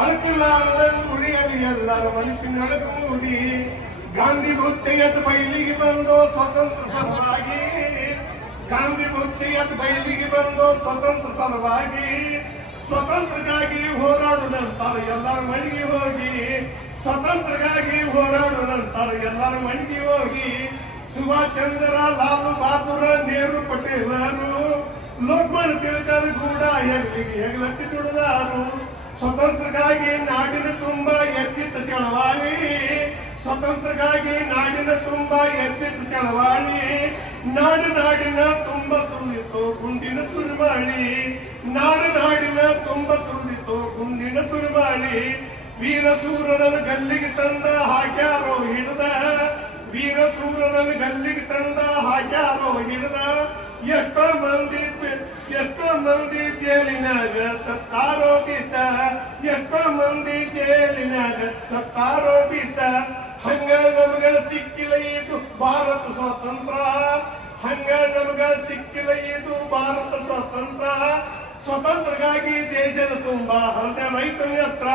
ಅಳಕಲಾರದ ನುಡಿಯಲ್ಲಿ ಎಲ್ಲರ ಮನಸ್ಸಿನೊಳಗೆ ಮೂಡಿ ಗಾಂಧಿ ಬುತ್ತಿಯದ ಬಯಲಿಗೆ ಬಂದು ಸ್ವತಂತ್ರ ಸಲುವಾಗಿ. ಗಾಂಧಿ ಬುತ್ತಿಯದ ಬಯಲಿಗೆ ಬಂದು ಸ್ವತಂತ್ರ ಸಲುವಾಗಿ. ಸ್ವತಂತ್ರಕ್ಕಾಗಿ ಹೋರಾಡುವಂತಾರೆ ಎಲ್ಲರ ಮನೆಗೆ ಹೋಗಿ. ಸ್ವತಂತ್ರಕ್ಕಾಗಿ ಹೋರಾಡುವಂತಾರೆ ಎಲ್ಲರ ಮನೆಗೆ ಹೋಗಿ. ಸುಭಾಷ್ ಚಂದ್ರ ಲಾಲ್ ಬಹದ್ದೂರ ನೆಹರು ಪಟೇಲರು, ಲೋಕಮಾನ್ಯ ತಿಲಕರು ಕೂಡ ಹೆಗ್ಲಿಗೆ ಹೆಗ್ಲಚ್ಚಿ ದುಡಿದಾರು ಸ್ವತಂತ್ರಕ್ಕಾಗಿ ನಾಡಿನ ತುಂಬ ಎತ್ತಿತ್ತ ಚಳವಾಳಿ ಸ್ವತಂತ್ರಕ್ಕಾಗಿ ನಾಡಿನ ತುಂಬ ಎತ್ತಿತ್ತ ಚಳವಾಳಿ ನಾಡು ನಾಡಿನ ತುಂಬ ಸುರಿದಿತ್ತು ಗುಂಡಿನ ಸುರಿಮಾಳಿ ನಾಡು ನಾಡಿನ ತುಂಬ ಸುರಿದಿತ್ತು ಗುಂಡಿನ ಸುರಿಮಾಳಿ ವೀರ ಸೂರರನ್ನು ಗಲ್ಲಿಗೆ ತಂದ ಹಾಕ್ಯಾರೋ ಹಿಡಿದ ವೀರ ಸೂರರನ್ನು ಗಲ್ಲಿಗೆ ತಂದ ಹಾಕ್ಯಾರೋ ಹಿಡಿದ ಎಷ್ಟೋ ಮಂದಿ ಎಷ್ಟೋ ಮಂದಿ ಜೇಲಿನಾಗ ಎಷ್ಟೋ ಮಂದಿ ಸತ್ತಾರೋ ಬಿದ್ದ ಹಂಗ ನಮಗ ಸಿಕ್ಕಿಲ್ಲ ಇದು ಭಾರತ ಸ್ವಾತಂತ್ರ್ಯ ಹಂಗ ನಮಗ ಸಿಕ್ಕಿಲ್ಲ ಇದು ಭಾರತ ಸ್ವಾತಂತ್ರ್ಯ ಸ್ವತಂತ್ರಗಾಗಿ ದೇಶದ ತುಂಬಾ ಹರಟ ರೈತನ ಹತ್ರ.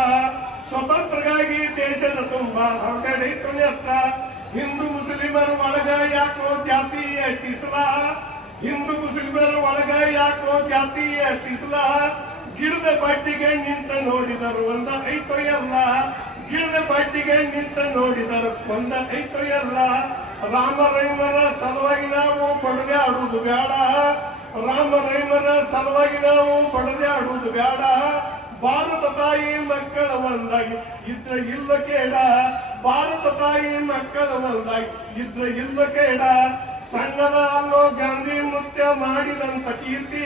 ಸ್ವತಂತ್ರಗಾಗಿ ದೇಶದ ತುಂಬಾ ಹರಟ ರೈತನ ಹತ್ರ. ಹಿಂದೂ ಮುಸ್ಲಿಮರು ಒಳಗ ಯಾಕೋ ಜಾತಿ ಅಟ್ಟಿಸಲ? ಹಿಂದೂ ಮುಸ್ಲಿಮರು ಒಳಗ ಯಾಕೋ ಜಾತಿ ಅಟ್ಟಿಸಲ? ಗಿಡದ ಬಡ್ಡಿಗೆ ನಿಂತ ನೋಡಿದರು ಒಂದ ಐತೋ ಎಲ್ಲ ಗಿಡದ ಬಟ್ಟಿಗೆ ನಿಂತ ನೋಡಿದರು. ಕೊಂದ ಐತೋ ಎಲ್ಲ ರಾಮ ರೈಮರ ಸಲುವಾಗಿ ನಾವು ಬಡದೆ ಆಡುವುದು ಬೇಡ. ರಾಮ ರೈಮರ ಸಲುವಾಗಿ ನಾವು ಬಡದೆ ಆಡುವುದು ಬೇಡ. ಭಾರತ ತಾಯಿ ಮಕ್ಕಳ ಒಂದಾಗಿ, ಇದ್ರ ಇಲ್ಲ ಕೇಡ ಭಾರತ ತಾಯಿ ಮಕ್ಕಳ ಒಂದಾಗಿ, ಇದ್ರ ಇಲ್ಲ ಕೇಡ ಸಂಘದ ಅಲ್ಲೋ ಗಾಂಧಿ ಮುತ್ಯ ಮಾಡಿದಂತ ಕೀರ್ತಿ,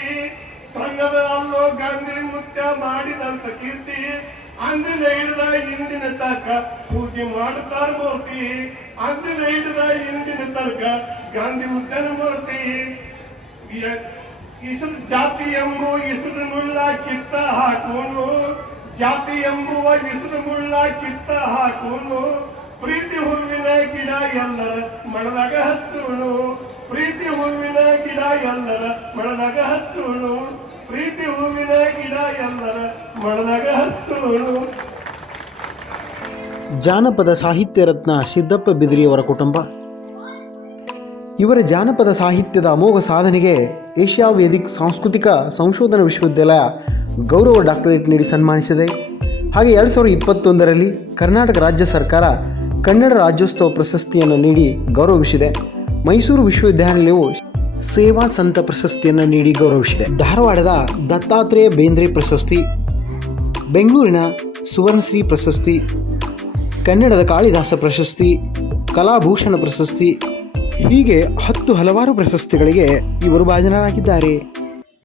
ಸಂಘದ ಅಲ್ಲೋ ಗಾಂಧಿ ಮುತ್ಯ ಮಾಡಿದಂತ ಕೀರ್ತಿ. ಅಂದಿನ ಹಿಡಿದ ಇಂದಿನ ತನಕ ಪೂಜೆ ಮಾಡುತ್ತಾರ ಮೂರ್ತಿ. ಅಂದಿನ ಹಿಡಿದ ಇಂದಿನ ತನಕ ಗಾಂಧಿ ಮುದ್ದನ ಮೂರ್ತಿ. ಇಸರು ಜಾತಿ ಎಂಬುವ ಇಸರು ಮುಳ್ಳ ಕಿತ್ತ ಹಾಕೋನು. ಜಾತಿ ಎಂಬುವ ಇಸರು ಮುಳ್ಳ ಕಿತ್ತ ಹಾಕೋನು. ಪ್ರೀತಿ ಹೂವಿನ ಗಿಡ ಎಲ್ಲರ ಮಣದಾಗ ಹಚ್ಚೋಣ ಪ್ರೀತಿ ಹೂವಿನ ಗಿಡ ಎಲ್ಲರ ಮಣದಾಗ ಹಚ್ಚೋಣ ಪ್ರೀತಿ ಹೂವಿನ ಗಿಡ ಎಲ್ಲರ ಮಣದಾಗ ಹಚ್ಚುವಳು. ಜಾನಪದ ಸಾಹಿತ್ಯ ರತ್ನ ಸಿದ್ದಪ್ಪ ಬಿದಿರಿಯವರ ಕುಟುಂಬ. ಇವರ ಜಾನಪದ ಸಾಹಿತ್ಯದ ಅಮೋಘ ಸಾಧನೆಗೆ ಏಷ್ಯಾ ವೇದಿಕ್ ಸಾಂಸ್ಕೃತಿಕ ಸಂಶೋಧನಾ ವಿಶ್ವವಿದ್ಯಾಲಯ ಗೌರವ ಡಾಕ್ಟರೇಟ್ ನೀಡಿ ಸನ್ಮಾನಿಸಿದೆ. ಹಾಗೆ ಎರಡು ಸಾವಿರದ ಇಪ್ಪತ್ತೊಂದರಲ್ಲಿ ಕರ್ನಾಟಕ ರಾಜ್ಯ ಸರ್ಕಾರ ಕನ್ನಡ ರಾಜ್ಯೋತ್ಸವ ಪ್ರಶಸ್ತಿಯನ್ನು ನೀಡಿ ಗೌರವಿಸಿದೆ. ಮೈಸೂರು ವಿಶ್ವವಿದ್ಯಾನಿಲಯವು ಸೇವಾ ಸಂತ ಪ್ರಶಸ್ತಿಯನ್ನು ನೀಡಿ ಗೌರವಿಸಿದೆ. ಧಾರವಾಡದ ದತ್ತಾತ್ರೇಯ ಬೇಂದ್ರೆ ಪ್ರಶಸ್ತಿ, ಬೆಂಗಳೂರಿನ ಸುವರ್ಣಶ್ರೀ ಪ್ರಶಸ್ತಿ, ಕನ್ನಡದ ಕಾಳಿದಾಸ ಪ್ರಶಸ್ತಿ, ಕಲಾಭೂಷಣ ಪ್ರಶಸ್ತಿ, ಹೀಗೆ ಹತ್ತು ಹಲವಾರು ಪ್ರಶಸ್ತಿಗಳಿಗೆ ಇವರು ಭಾಜನರಾಗಿದ್ದಾರೆ.